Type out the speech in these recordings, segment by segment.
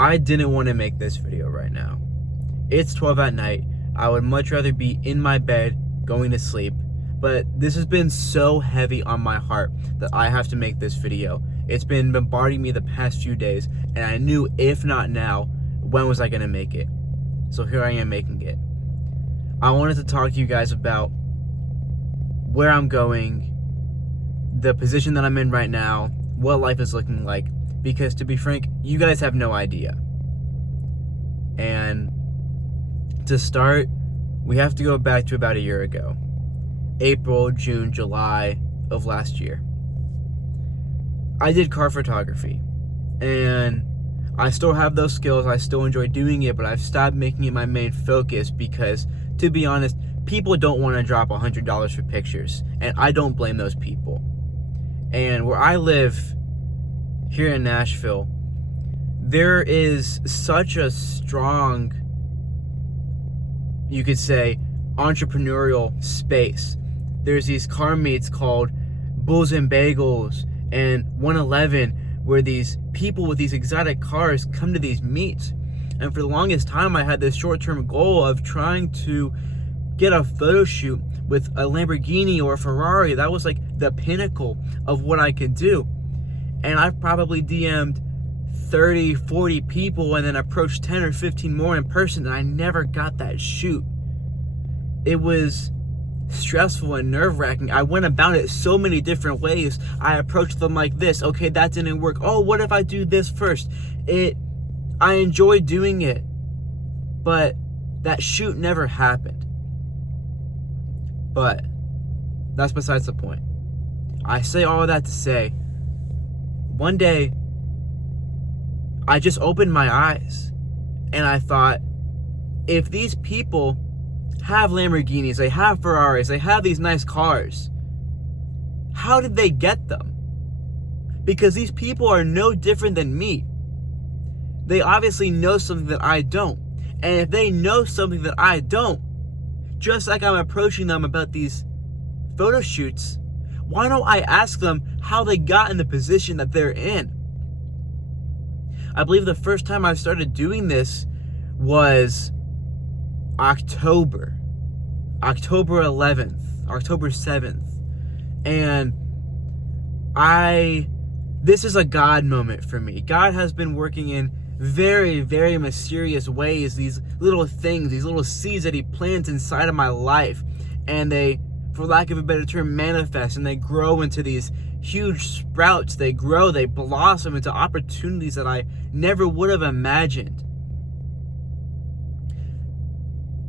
I didn't want to make this video right now. It's 12 at night. I would much rather be in my bed going to sleep, but this has been so heavy on my heart that I have to make this video. It's been bombarding me the past few days, and I knew if not now, when was I going to make it? So here I am making it. I wanted to talk to you guys about where I'm going, the position that I'm in right now, what life is looking like, because to be frank, you guys have no idea. And to start, we have to go back to about a year ago. April, June, July of last year. I did car photography, and I still have those skills. I still enjoy doing it, but I've stopped making it my main focus because, to be honest, people don't want to drop $100 for pictures, and I don't blame those people. And where I live here in Nashville, there is such a strong, you could say, entrepreneurial space. There's these car meets called Bulls and Bagels and 111, where these people with these exotic cars come to these meets. And for the longest time, I had this short-term goal of trying to get a photo shoot with a Lamborghini or a Ferrari. That was like the pinnacle of what I could do. And I've probably DM'd 30, 40 people and then approached 10 or 15 more in person, and I never got that shoot. It was stressful and nerve-wracking. I went about it so many different ways. I approached them like this. Okay, that didn't work. Oh, what if I do this first? I enjoyed doing it, but that shoot never happened. But that's besides the point. I say all of that to say, one day, I just opened my eyes and I thought, if these people have Lamborghinis, they have Ferraris, they have these nice cars, how did they get them? Because these people are no different than me. They obviously know something that I don't. And if they know something that I don't, just like I'm approaching them about these photo shoots, why don't I ask them how they got in the position that they're in? I believe the first time I started doing this was October 11th, October 7th. And this is a God moment for me. God has been working in very, very mysterious ways, these little things, these little seeds that he plants inside of my life. And they, for lack of a better term, manifest, and they grow into these huge sprouts. They grow, they blossom into opportunities that I never would have imagined.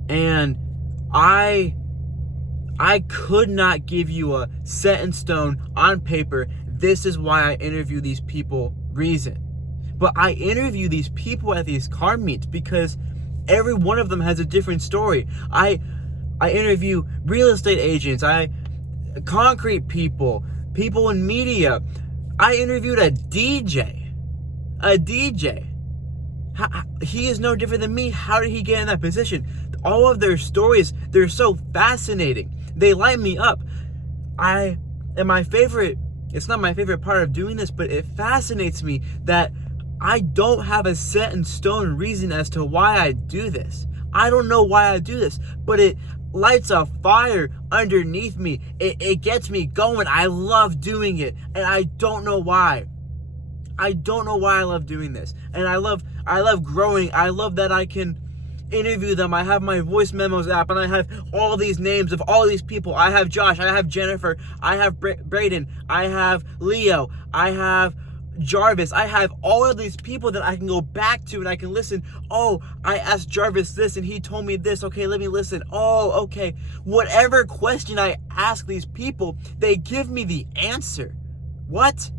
And I could not give you a set in stone on paper, this is why I interview these people reason. But I interview these people at these car meets because every one of them has a different story. I interview real estate agents, concrete people, people in media. I interviewed a DJ. He is no different than me. How did he get in that position? All of their stories, they're so fascinating. They light me up. It's not my favorite part of doing this, but it fascinates me that I don't have a set in stone reason as to why I do this. I don't know why I do this, but it lights a fire underneath me. It gets me going. I love doing it, and I don't know why. I don't know why I love doing this. And I love growing. I love that I can interview them. I have my voice memos app, and I have all these names of all these people. I have Josh, I have Jennifer, I have Braden, I have Leo, I have Jarvis. I have all of these people that I can go back to and I can listen. Oh, I asked Jarvis this and he told me this. Okay, let me listen. Oh, okay. Whatever question I ask these people, they give me the answer. What?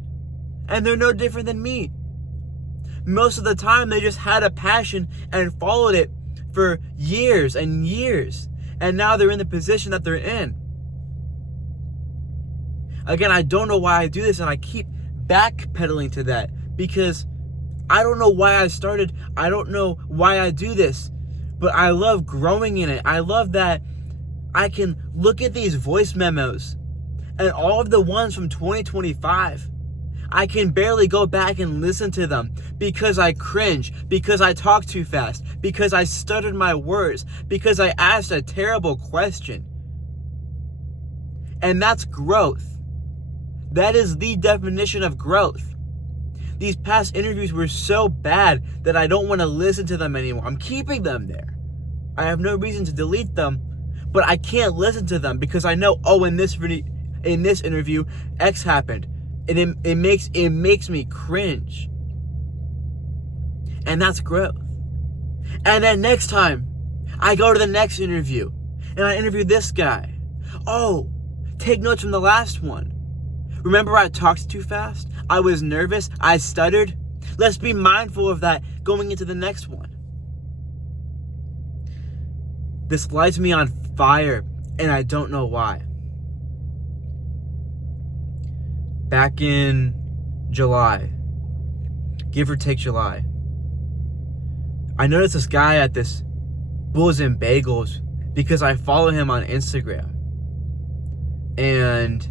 And they're no different than me. Most of the time, they just had a passion and followed it for years and years. And now they're in the position that they're in. Again, I don't know why I do this, and I keep backpedaling to that because I don't know why I started. I don't know why I do this, but I love growing in it. I love that I can look at these voice memos and all of the ones from 2025. I can barely go back and listen to them because I cringe, because I talk too fast, because I stuttered my words, because I asked a terrible question. And that's growth. That is the definition of growth. These past interviews were so bad that I don't want to listen to them anymore. I'm keeping them there. I have no reason to delete them, but I can't listen to them because I know, in this interview, X happened. And it makes me cringe. And that's growth. And then next time, I go to the next interview and I interview this guy. Take notes from the last one. Remember I talked too fast? I was nervous. I stuttered. Let's be mindful of that going into the next one. This lights me on fire, and I don't know why. Back in July, give or take July, I noticed this guy at this Bulls and Bagels because I follow him on Instagram. And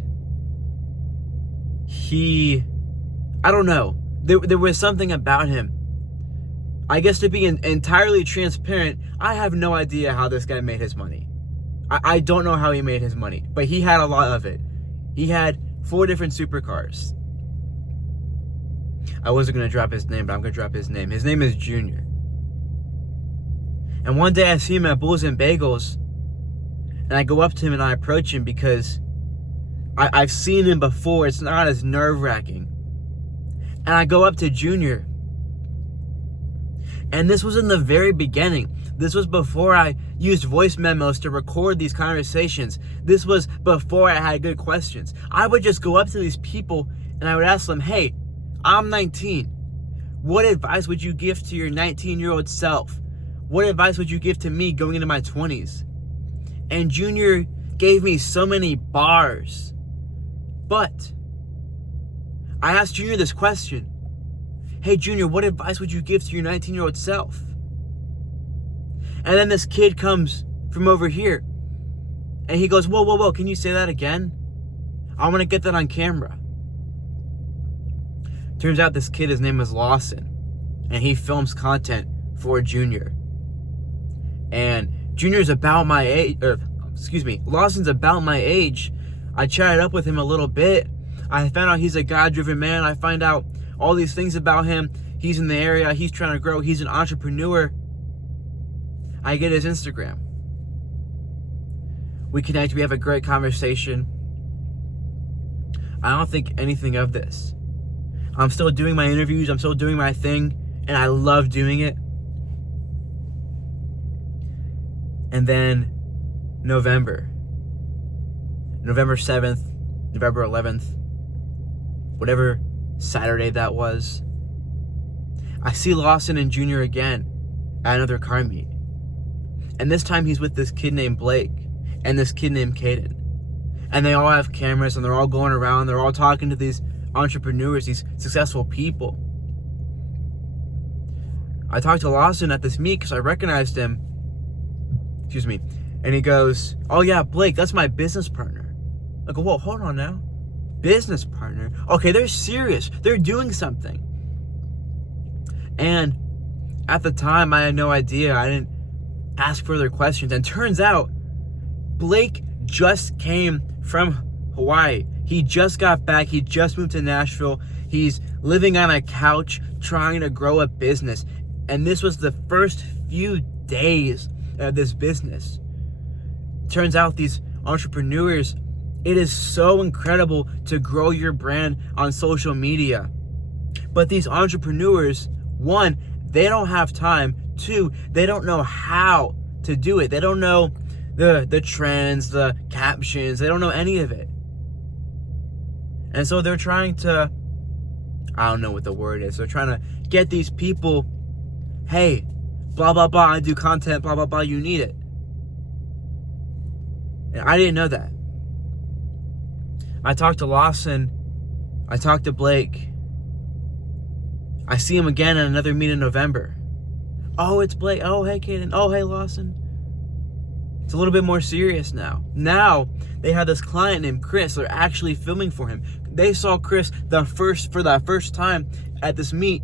I don't know, there was something about him. I guess to be entirely transparent, I have no idea how this guy made his money. I don't know how he made his money, but he had a lot of it. He had 4 different supercars. I wasn't going to drop his name, but I'm going to drop his name. His name is Junior. And one day I see him at Bulls and Bagels, and I go up to him and I approach him because I've seen him before. It's not as nerve-wracking. And I go up to Junior. And this was in the very beginning. This was before I used voice memos to record these conversations. This was before I had good questions. I would just go up to these people and I would ask them, hey, I'm 19. What advice would you give to your 19-year-old self? What advice would you give to me going into my 20s? And Junior gave me so many bars. But I asked Junior this question. Hey, Junior, what advice would you give to your 19-year-old self? And then this kid comes from over here. And he goes, whoa, can you say that again? I want to get that on camera. Turns out this kid, his name is Lawson. And he films content for Junior. And Junior's about my age, Lawson's about my age. I chatted up with him a little bit. I found out he's a God-driven man. I find out all these things about him. He's in the area. He's trying to grow. He's an entrepreneur. I get his Instagram. We connect. We have a great conversation. I don't think anything of this. I'm still doing my interviews. I'm still doing my thing. And I love doing it. And then November 7th, November 11th, whatever Saturday that was, I see Lawson and Junior again at another car meet. And this time he's with this kid named Blake and this kid named Caden. And they all have cameras and they're all going around. They're all talking to these entrepreneurs, these successful people. I talked to Lawson at this meet because I recognized him. And he goes, oh yeah, Blake, that's my business partner. I go, whoa, hold on now. Business partner? Okay, they're serious. They're doing something. And at the time, I had no idea. I didn't ask further questions. And turns out, Blake just came from Hawaii. He just got back. He just moved to Nashville. He's living on a couch trying to grow a business. And this was the first few days of this business. Turns out these entrepreneurs, it is so incredible to grow your brand on social media. But these entrepreneurs, 1, they don't have time. 2, they don't know how to do it. They don't know the trends, the captions. They don't know any of it. And so they're trying to, I don't know what the word is. They're trying to get these people, hey, blah, blah, blah, I do content, blah, blah, blah, you need it. And I didn't know that. I talked to Lawson. I talked to Blake. I see him again at another meet in November. Oh, it's Blake. Oh, hey, Caden. Oh, hey, Lawson. It's a little bit more serious now. Now, they have this client named Chris. They're actually filming for him. They saw Chris for the first time at this meet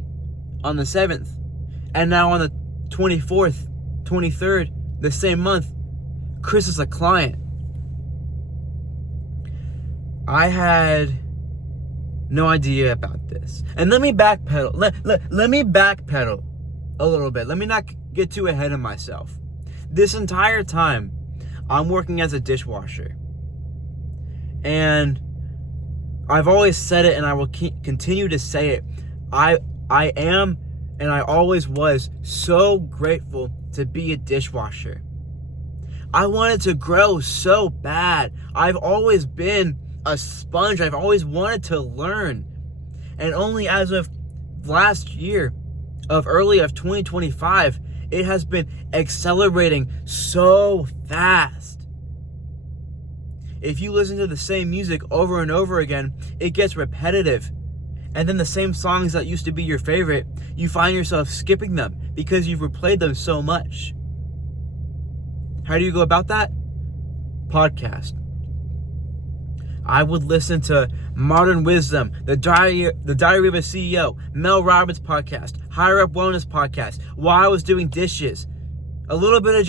on the 7th. And now on the 24th, 23rd, the same month, Chris is a client. I had no idea about this. And let me backpedal. Let me backpedal a little bit. Let me not get too ahead of myself. This entire time, I'm working as a dishwasher. And I've always said it, and I will continue to say it. I am, and I always was, so grateful to be a dishwasher. I wanted to grow so bad. I've always been a sponge. I've always wanted to learn. And only as of last year, early of 2025, it has been accelerating so fast. If you listen to the same music over and over again, it gets repetitive. And then the same songs that used to be your favorite, you find yourself skipping them because you've replayed them so much. How do you go about that? Podcast. I would listen to Modern Wisdom, the Diary of a CEO, Mel Robbins podcast, Higher Up Wellness podcast, while I was doing dishes. A little bit of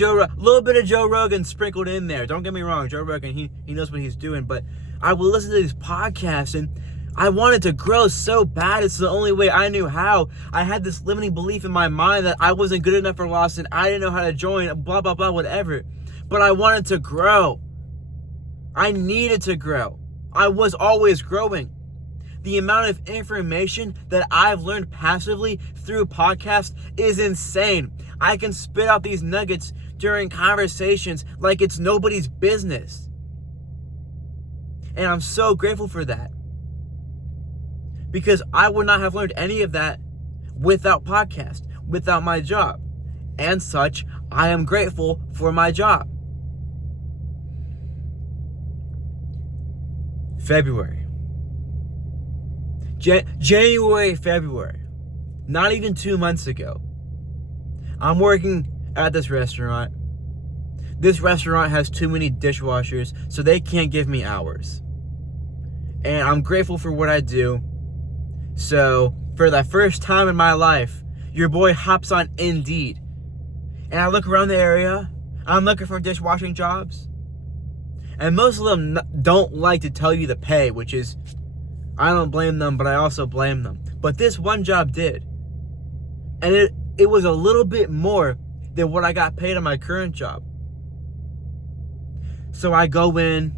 Joe Rogan sprinkled in there. Don't get me wrong, Joe Rogan, he knows what he's doing. But I would listen to these podcasts, and I wanted to grow so bad. It's the only way I knew how. I had this limiting belief in my mind that I wasn't good enough for Lawson. I didn't know how to join, blah, blah, blah, whatever. But I wanted to grow. I needed to grow. I was always growing. The amount of information that I've learned passively through podcasts is insane. I can spit out these nuggets during conversations like it's nobody's business. And I'm so grateful for that. Because I would not have learned any of that without podcast, without my job. And such, I am grateful for my job. February. January, February. Not even 2 months ago. I'm working at this restaurant. This restaurant has too many dishwashers, so they can't give me hours. And I'm grateful for what I do. So, for the first time in my life, your boy hops on Indeed. And I look around the area. I'm looking for dishwashing jobs. And most of them don't like to tell you the pay, which is, I don't blame them, but I also blame them. But this one job did. And it was a little bit more than what I got paid on my current job. So I go in.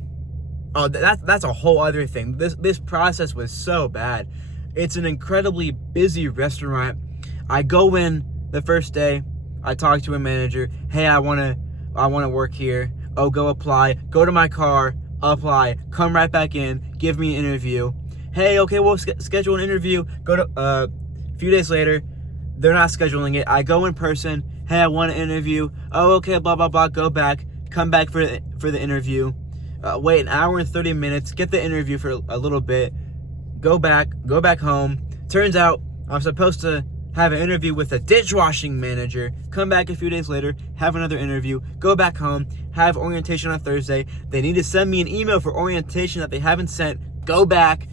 Oh, that's a whole other thing. This process was so bad. It's an incredibly busy restaurant. I go in the first day. I talk to a manager. Hey, I wanna work here. Oh, go apply. Go to my car. Apply. Come right back in. Give me an interview. Hey, okay, we'll schedule an interview. Go to a few days later. They're not scheduling it. I go in person. Hey, I want an interview. Oh, okay, blah, blah, blah. Go back. Come back for the interview. Wait an hour and 30 minutes. Get the interview for a little bit. Go back home. Turns out I'm supposed to have an interview with a dishwashing manager. Come back a few days later. Have another interview. Go back home. Have orientation on Thursday. They need to send me an email for orientation that they haven't sent. Go back.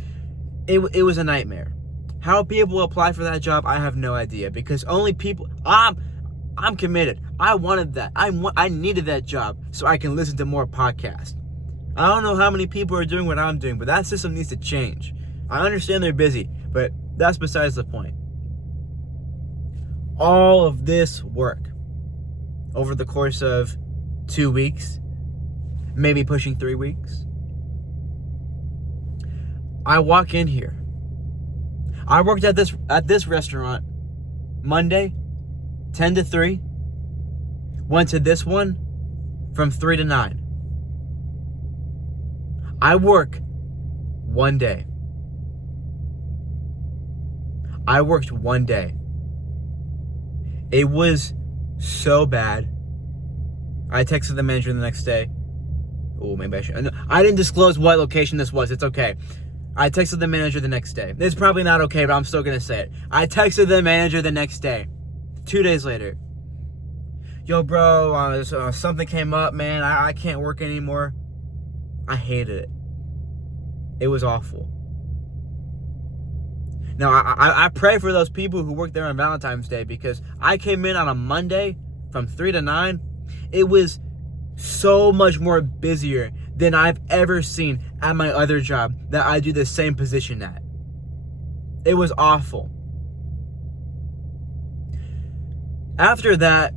It was a nightmare. How people apply for that job, I have no idea. Because only people... I'm committed. I wanted that. I needed that job so I can listen to more podcasts. I don't know how many people are doing what I'm doing, but that system needs to change. I understand they're busy, but that's besides the point. All of this work over the course of 2 weeks, maybe pushing 3 weeks. I walk in here. I worked at this restaurant Monday, 10 to 3. Went to this one from 3 to 9. I work one day. I worked one day. It was so bad. I texted the manager the next day. Oh, maybe I should. I didn't disclose what location this was. It's okay. I texted the manager the next day. It's probably not okay, but I'm still going to say it. I texted the manager the next day. 2 days later. Yo, bro, something came up, man. I can't work anymore. I hated it. It was awful. Now, I pray for those people who work there on Valentine's Day, because I came in on a Monday from 3 to 9. It was so much more busier than I've ever seen at my other job that I do the same position at. It was awful. After that,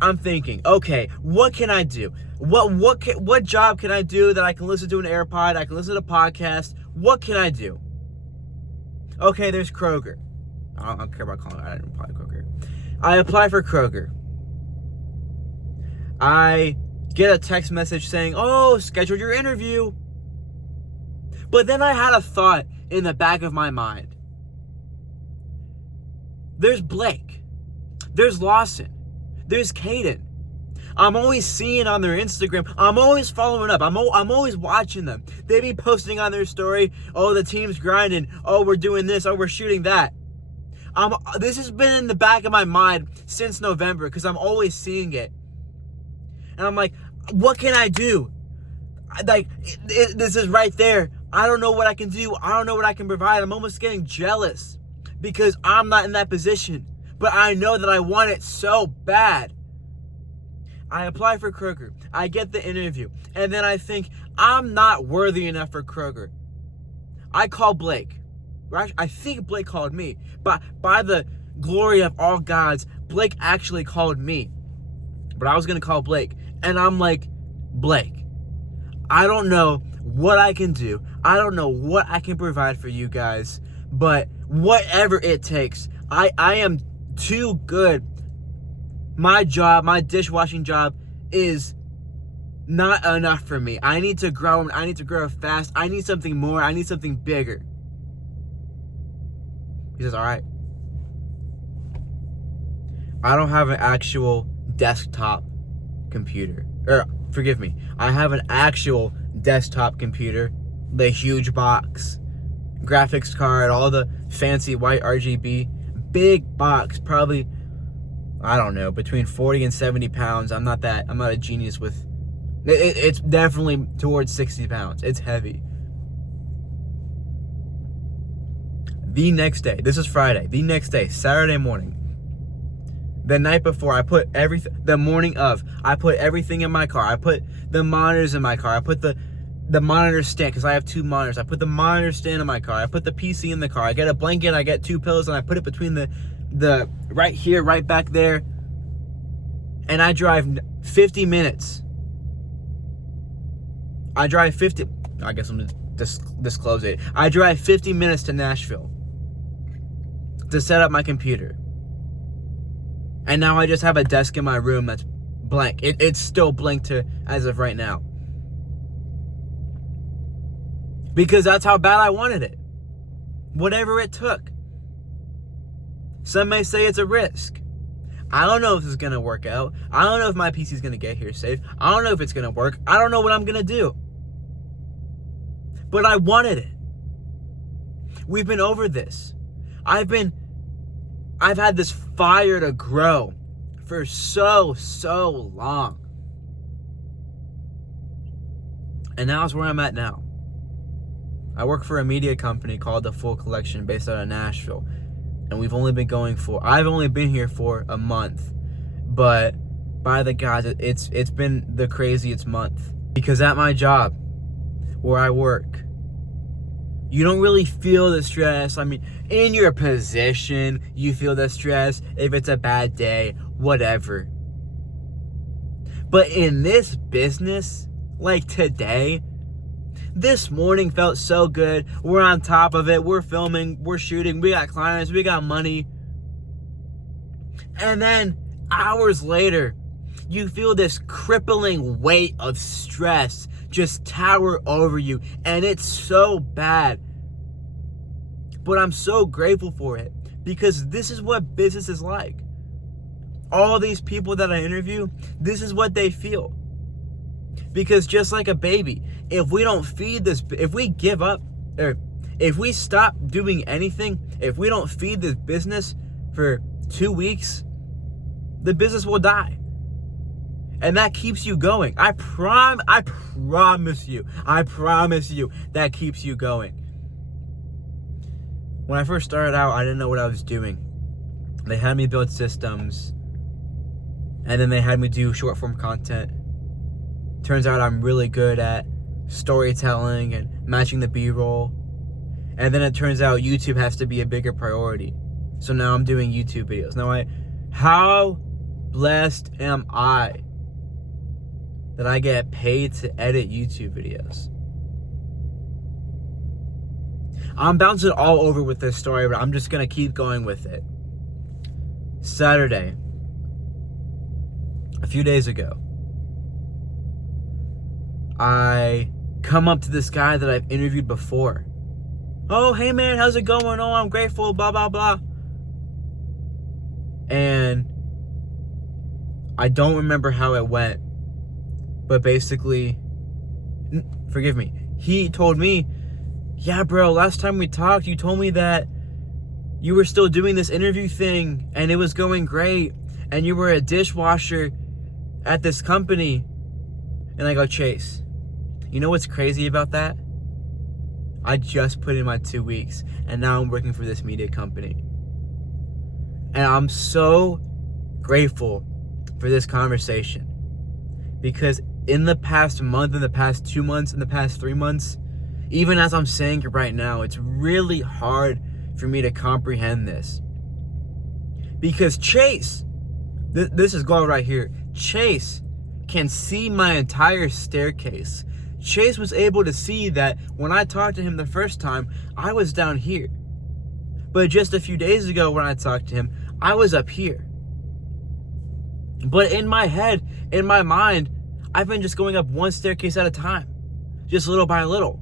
I'm thinking, okay, what can I do? What job can I do that I can listen to an AirPod, I can listen to a podcast? What can I do? Okay, there's Kroger. I don't care about calling it. I didn't apply to Kroger. I apply for Kroger. I get a text message saying, oh, schedule your interview. But then I had a thought in the back of my mind. There's Blake. There's Lawson. There's Caden. I'm always seeing on their Instagram. I'm always following up. I'm always watching them. They be posting on their story, oh, the team's grinding. Oh, we're doing this. Oh, we're shooting that. This has been in the back of my mind since November, because I'm always seeing it. And I'm like, what can I do? This is right there. I don't know what I can do. I don't know what I can provide. I'm almost getting jealous because I'm not in that position. But I know that I want it so bad. I apply for Kroger. I get the interview. And then I think, I'm not worthy enough for Kroger. I call Blake. I think Blake called me. But by the glory of all gods, Blake actually called me. But I was going to call Blake. And I'm like, Blake, I don't know what I can do. I don't know what I can provide for you guys. But whatever it takes, I am too good. My job, my dishwashing job, is not enough for me. I need to grow. I need to grow fast. I need something more. I need something bigger. He says, all right. I don't have an actual desktop computer. Forgive me. I have an actual desktop computer. The huge box. Graphics card. All the fancy white RGB. Big box. Probably, I don't know, between 40 and 70 pounds. I'm not a genius with... It's definitely towards 60 pounds. It's heavy. The next day, this is Friday. The next day, Saturday morning. The night before, I put everything... The morning of, I put everything in my car. I put the monitors in my car. I put the monitor stand, because I have 2 monitors. I put the monitor stand in my car. I put the PC in the car. I get a blanket. I get 2 pillows, and I put it between the right here, right back there, and I drive 50 minutes. I drive 50. I guess I'm gonna disclose it. I drive 50 minutes to Nashville to set up my computer, and now I just have a desk in my room that's blank. It's still blank to as of right now, because that's how bad I wanted it. Whatever it took. Some may say it's a risk. I don't know if this is going to work out. I don't know if my PC is going to get here safe. I don't know if it's going to work. I don't know what I'm going to do. But I wanted it. We've been over this. I've had this fire to grow for so long. And now is where I'm at now. I work for a media company called The Full Collection based out of Nashville. And I've only been here for a month. But by the gods, it's been the craziest month. Because at my job, where I work, you don't really feel the stress. I mean, in your position, you feel the stress. If it's a bad day, whatever. But in this business, like today, this morning felt so good. We're on top of it. We're filming. We're shooting. We got clients. We got money. And then hours later, you feel this crippling weight of stress just tower over you. And it's so bad. But I'm so grateful for it, because this is what business is like. All these people that I interview, this is what they feel. Because just like a baby, if we don't feed this, if we give up, or if we stop doing anything, if we don't feed this business for 2 weeks, the business will die. And that keeps you going. I promise you, that keeps you going. when I first started out, I didn't know what I was doing. They had me build systems, and then they had me do short form content. Turns out I'm really good at storytelling and matching the B-roll. And then it turns out YouTube has to be a bigger priority. So now I'm doing YouTube videos. Now how blessed am I that I get paid to edit YouTube videos? I'm bouncing all over with this story, but I'm just going to keep going with it. Saturday, a few days ago, I come up to this guy that I've interviewed before. Oh, hey man, how's it going? Oh, I'm grateful, blah, blah, blah. And I don't remember how it went, but basically, forgive me, he told me, yeah, bro, last time we talked, you told me that you were still doing this interview thing and it was going great and you were a dishwasher at this company. And I go, Chase, you know what's crazy about that? I just put in my 2 weeks and now I'm working for this media company. And I'm so grateful for this conversation because in the past month, in the past 2 months, in the past 3 months, even as I'm saying it right now, it's really hard for me to comprehend this. Because Chase, this is gold right here. Chase can see my entire staircase. Chase was able to see that when I talked to him the first time, I was down here. But just a few days ago when I talked to him, I was up here. But in my head, in my mind, I've been just going up one staircase at a time. Just little by little.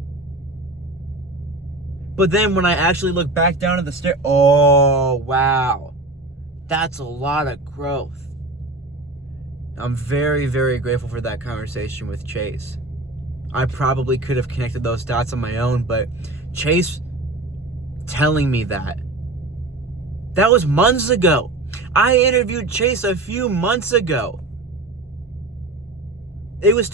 But then when I actually look back down at the stair, oh, wow. That's a lot of growth. I'm very, very grateful for that conversation with Chase. I probably could have connected those dots on my own, but Chase telling me that was months ago. I interviewed Chase a few months ago. It was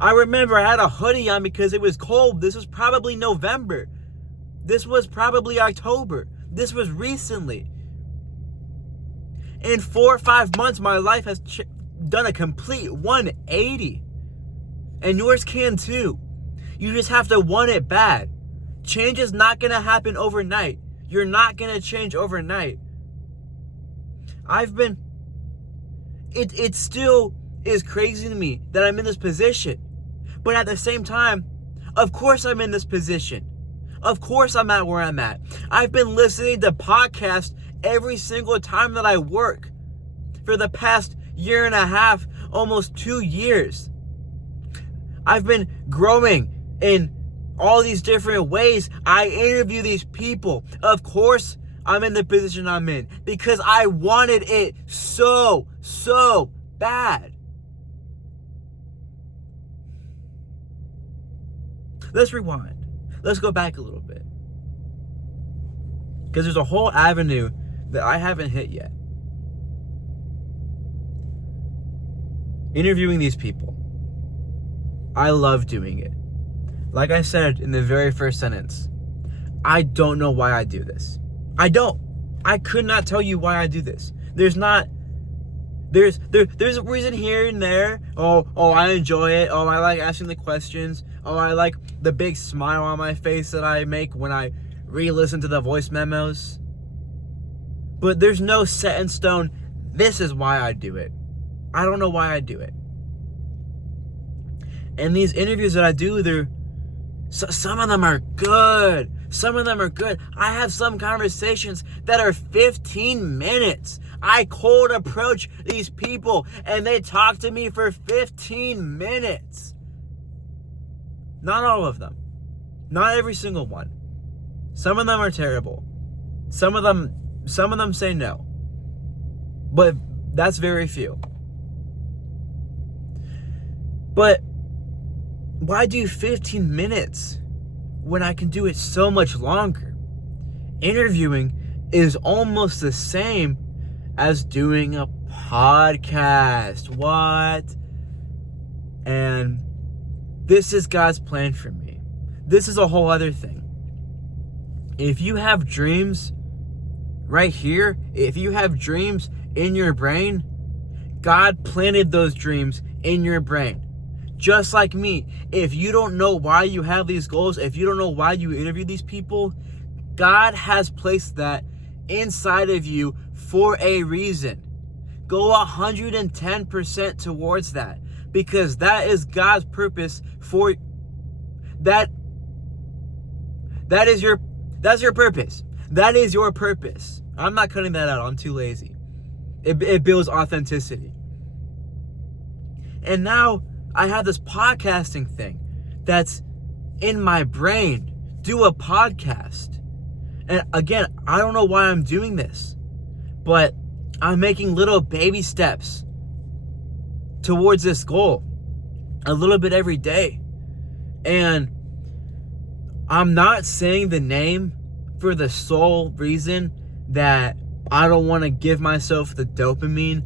I remember I had a hoodie on because it was cold. This was probably November. This was probably October. This was recently. In 4 or 5 months, my life has done a complete 180. And yours can too. You just have to want it bad. Change is not going to happen overnight. You're not going to change overnight. It still is crazy to me that I'm in this position. But at the same time, of course I'm in this position. Of course I'm at where I'm at. I've been listening to podcasts every single time that I work for the past 1.5 years, almost 2 years. I've been growing in all these different ways. I interview these people. Of course I'm in the position I'm in because I wanted it so bad. Let's rewind. Let's go back a little bit. Because there's a whole avenue that I haven't hit yet. Interviewing these people. I love doing it. Like I said in the very first sentence, I don't know why I do this. I don't. I could not tell you why I do this. There's a reason here and there. Oh, I enjoy it. Oh, I like asking the questions. Oh, I like the big smile on my face that I make when I re-listen to the voice memos. But there's no set in stone, this is why I do it. I don't know why I do it. And these interviews that I do, some of them are good. Some of them are good. I have some conversations that are 15 minutes. I cold approach these people and they talk to me for 15 minutes. Not all of them. Not every single one. Some of them are terrible. Some of them say no. But that's very few. But why do 15 minutes when I can do it so much longer? Interviewing is almost the same as doing a podcast. What? And this is God's plan for me. This is a whole other thing. if you have dreams right here, if you have dreams in your brain, God planted those dreams in your brain. Just like me, if you don't know why you have these goals, if you don't know why you interview these people, God has placed that inside of you for a reason. Go 110% towards that, because that is God's purpose for that. That's your purpose. That is your purpose. I'm not cutting that out. I'm too lazy. It builds authenticity. And now I have this podcasting thing that's in my brain. Do a podcast. And again, I don't know why I'm doing this, but I'm making little baby steps towards this goal, a little bit every day. And I'm not saying the name for the sole reason that I don't want to give myself the dopamine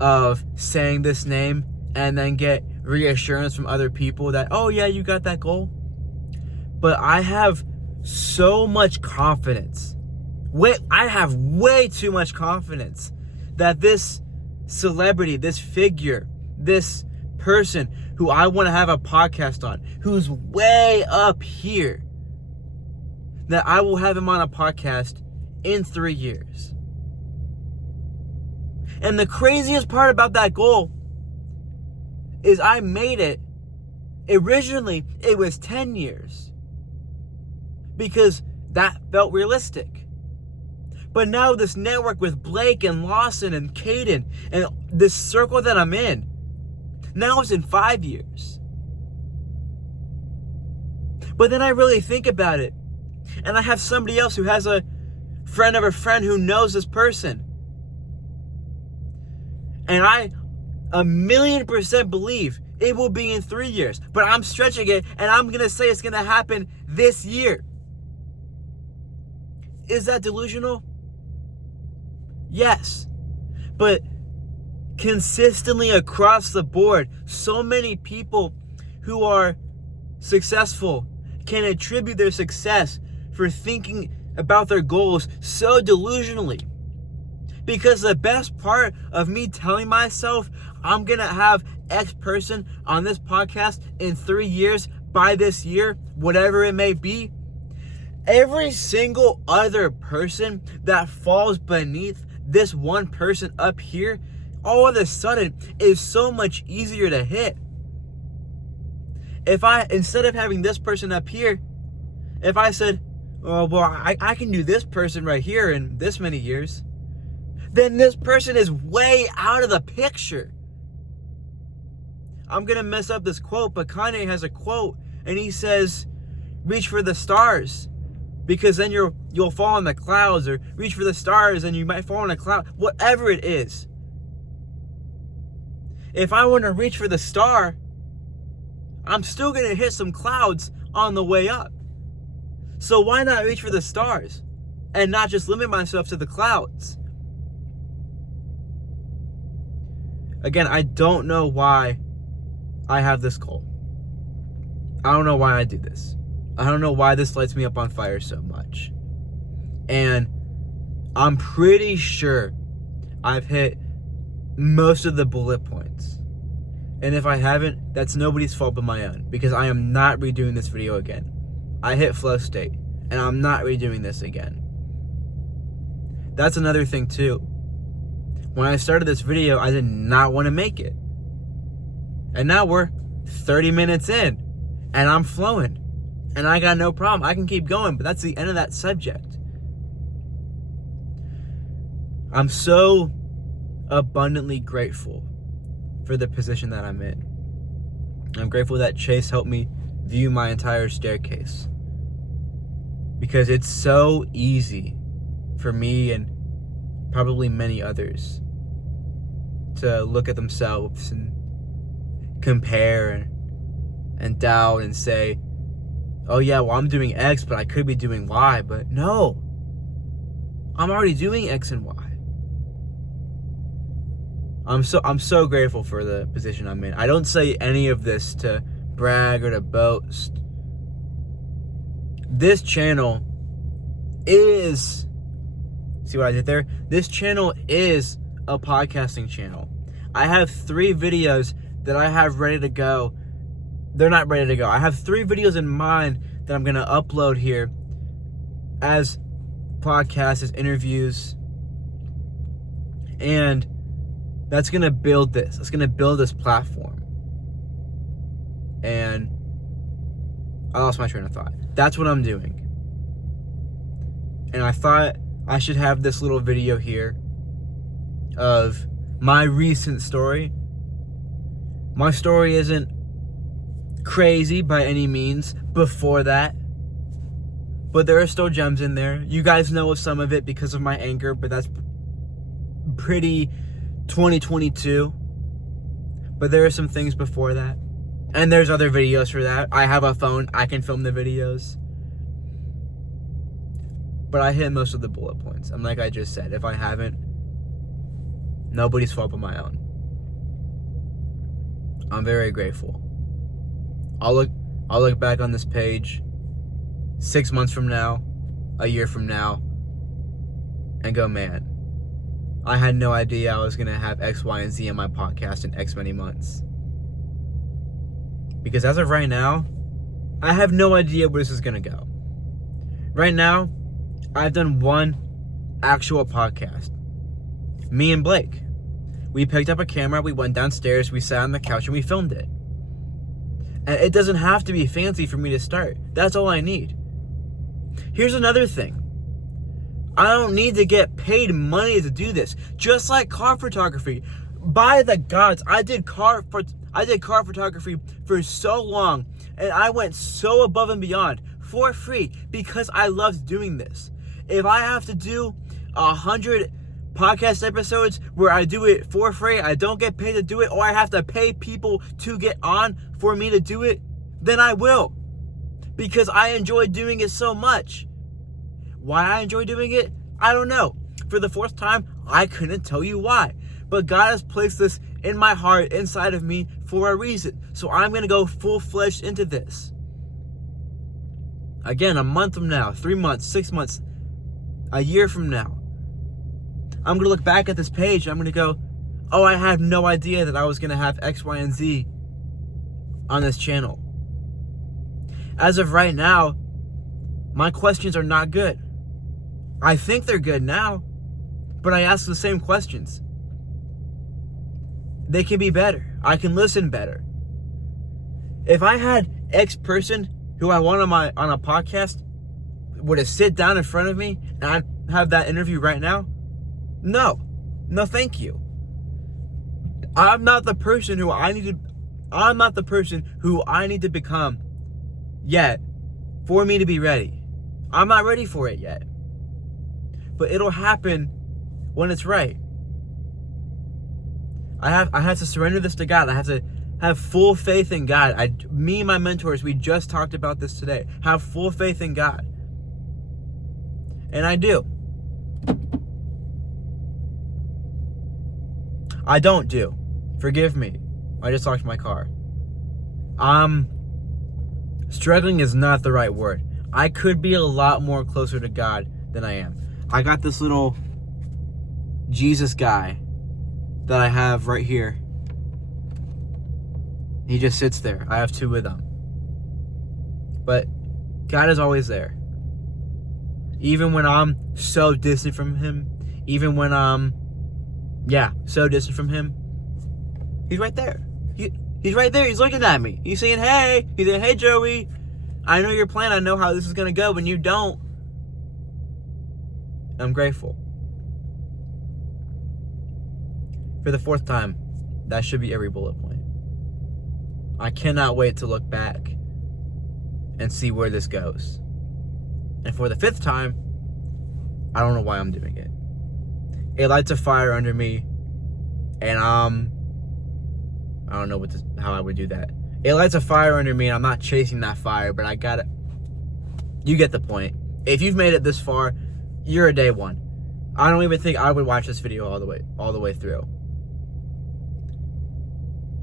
of saying this name and then get reassurance from other people that, oh yeah, you got that goal. But I have so much confidence. I have way too much confidence that this celebrity, this figure, this person who I want to have a podcast on, who's way up here, that I will have him on a podcast in 3 years. And the craziest part about that goal is I made it. Originally, it was 10 years. Because that felt realistic. But now this network with Blake and Lawson and Caden and this circle that I'm in, now it's in 5 years. But then I really think about it, and I have somebody else who has a friend of a friend who knows this person. And I 1,000,000% believe it will be in 3 years. But I'm stretching it, and I'm going to say it's going to happen this year. Is that delusional? Yes. But consistently across the board, so many people who are successful can attribute their success for thinking about their goals so delusionally. Because the best part of me telling myself I'm going to have X person on this podcast in 3 years, by this year, whatever it may be, every single other person that falls beneath this one person up here, all of a sudden is so much easier to hit. If instead of having this person up here, if I said, oh, well, I can do this person right here in this many years, then this person is way out of the picture. I'm going to mess up this quote, but Kanye has a quote, and he says, reach for the stars, because then you'll fall in the clouds, or reach for the stars and you might fall in a cloud, whatever it is. If I want to reach for the star, I'm still going to hit some clouds on the way up. So why not reach for the stars and not just limit myself to the clouds? Again, I don't know why I have this goal. I don't know why I do this. I don't know why this lights me up on fire so much. And I'm pretty sure I've hit most of the bullet points. And if I haven't, that's nobody's fault but my own, because I am not redoing this video again. I hit flow state, and I'm not redoing this again. That's another thing too. When I started this video, I did not want to make it. And now we're 30 minutes in, and I'm flowing. And I got no problem. I can keep going, but that's the end of that subject. I'm so abundantly grateful for the position that I'm in. I'm grateful that Chase helped me view my entire staircase. Because it's so easy for me and probably many others to look at themselves and compare and doubt and say, oh yeah, well, I'm doing X, but I could be doing Y. But no, I'm already doing X and Y. I'm so grateful for the position I'm in. I don't say any of this to brag or to boast. This channel is, see what I did there? This channel is a podcasting channel. I have 3 videos that I have ready to go. They're not ready to go. I have 3 videos in mind that I'm going to upload here as podcasts, as interviews. And that's going to build this. It's going to build this platform. And I lost my train of thought. That's what I'm doing. And I thought I should have this little video here of my recent story. My story isn't crazy by any means before that, but there are still gems in there. You guys know of some of it because of my anger, but that's pretty 2022. But there are some things before that, and there's other videos for that. I have a phone, I can film the videos, but I hit most of the bullet points. And like I just said, if I haven't, nobody's fault but my own. I'm very grateful. I'll look back on this page 6 months from now, a year from now, and go, man, I had no idea I was going to have X, Y, and Z on my podcast in X many months. Because as of right now, I have no idea where this is going to go. Right now, I've done one actual podcast. Me and Blake. We picked up a camera, we went downstairs, we sat on the couch, and we filmed it. And it doesn't have to be fancy for me to start. That's all I need. Here's another thing. I don't need to get paid money to do this. Just like car photography. By the gods, I did car photography for so long, and I went so above and beyond for free because I loved doing this. If I have to do 100 podcast episodes where I do it for free, I don't get paid to do it, or I have to pay people to get on for me to do it, then I will. Because I enjoy doing it so much. Why I enjoy doing it? I don't know. For the 4th time, I couldn't tell you why. But God has placed this in my heart, inside of me, for a reason. So I'm going to go full-fledged into this. Again, a month from now, 3 months, 6 months, a year from now, I'm going to look back at this page and I'm going to go, oh, I had no idea that I was going to have X, Y, and Z on this channel. As of right now, my questions are not good. I think they're good now, but I ask the same questions. They can be better. I can listen better. If I had X person who I want on a podcast were to sit down in front of me and I'd have that interview right now, no, thank you. I'm not the person who I need to become yet for me to be ready. I'm not ready for it yet. But it'll happen when it's right. I have to surrender this to God. I have to have full faith in God. Me and my mentors, we just talked about this today. Have full faith in God. And I do. I don't do. Forgive me. I just locked my car. Struggling is not the right word. I could be a lot more closer to God than I am. I got this little Jesus guy that I have right here. He just sits there. I have 2 of them. But God is always there. Even when I'm so distant from Him, even when I'm so distant from Him, He's right there. He's right there. He's looking at me. He's saying, hey. He's saying, hey, Joey. I know your plan. I know how this is going to go, but you don't. I'm grateful. For the 4th time, that should be every bullet point. I cannot wait to look back and see where this goes. And for the 5th time, I don't know why I'm doing it. It lights a fire under me, and I don't know how I would do that. It lights a fire under me, and I'm not chasing that fire, but I got it. You get the point. If you've made it this far, you're a day one. I don't even think I would watch this video all the way through.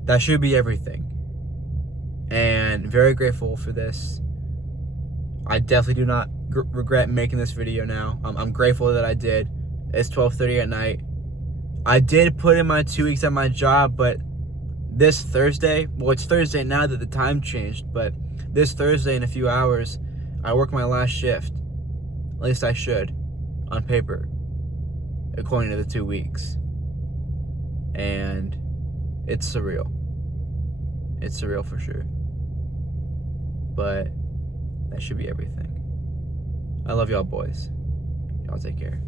That should be everything. And very grateful for this. I definitely do not regret making this video now. I'm grateful that I did. It's 12:30 at night. I did put in my 2 weeks at my job, but this Thursday, well, it's Thursday now that the time changed, but this Thursday in a few hours, I work my last shift. At least I should, on paper, according to the 2 weeks. And it's surreal. It's surreal for sure. But that should be everything. I love y'all boys. Y'all take care.